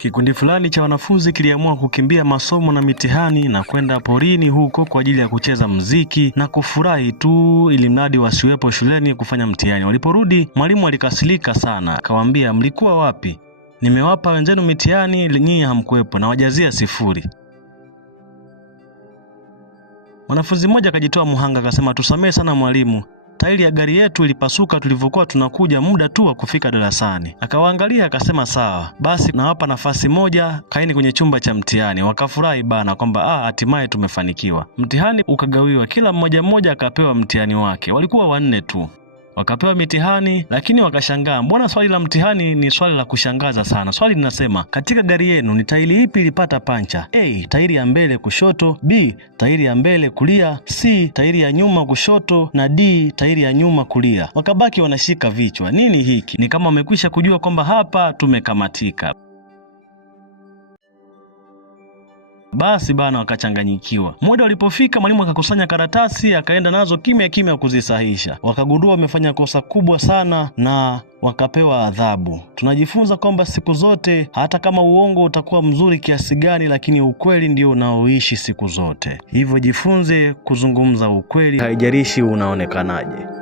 Kikundi fulani cha wanafunzi kiliamua kukimbia masomo na mitihani na kwenda porini huko kwa ajili ya kucheza muziki na kufurahi tu, ili mradi wasiwepo shuleni kufanya mtihani. Waliporudi, mwalimu alikasirika sana, akawaambia, mlikuwa wapi? Nimewapa wenzenu mitihani, nyinyi hamkuwepo na wajazia 0. Mwanafunzi mmoja akajitoa muhanga akasema, tusamee sana mwalimu, tairi ya gari yetu ilipasuka tulivyokuwa tunakuja, muda tu wa kufika darasani. Akawaangalia akasema, sawa basi, nawapa nafasi moja, kaeni kwenye chumba cha mtihani. Wakafurahi bana kwamba hatimaye tumefanikiwa. Mtihani ukagawiwa, kila mmoja akapewa mtihani wake. Walikuwa 4 tu. Wakapewa mitihani, lakini wakashangaa, mbona swali la mtihani ni swali la kushangaza sana. Swali linasema, katika gari yenu ni tairi ipi ilipata pancha? A, tairi ya mbele kushoto, B, tairi ya mbele kulia, C, tairi ya nyuma kushoto, na D, tairi ya nyuma kulia. Wakabaki wanashika vichwa, nini hiki? Ni kama wamekwisha kujua kwamba hapa tumekamatika. Basi bana, wakachanganyikiwa. Muda ulipofika, mwalimu akakusanya karatasi, akaenda nazo kimya kuzisahisha. Wakagundua wamefanya kosa kubwa sana na wakapewa adhabu. Tunajifunza kwamba siku zote, hata kama uongo utakuwa mzuri kiasi gani, lakini ukweli ndio unaoishi siku zote. Hivyo jifunze kuzungumza ukweli, haijalishi unaonekanaje.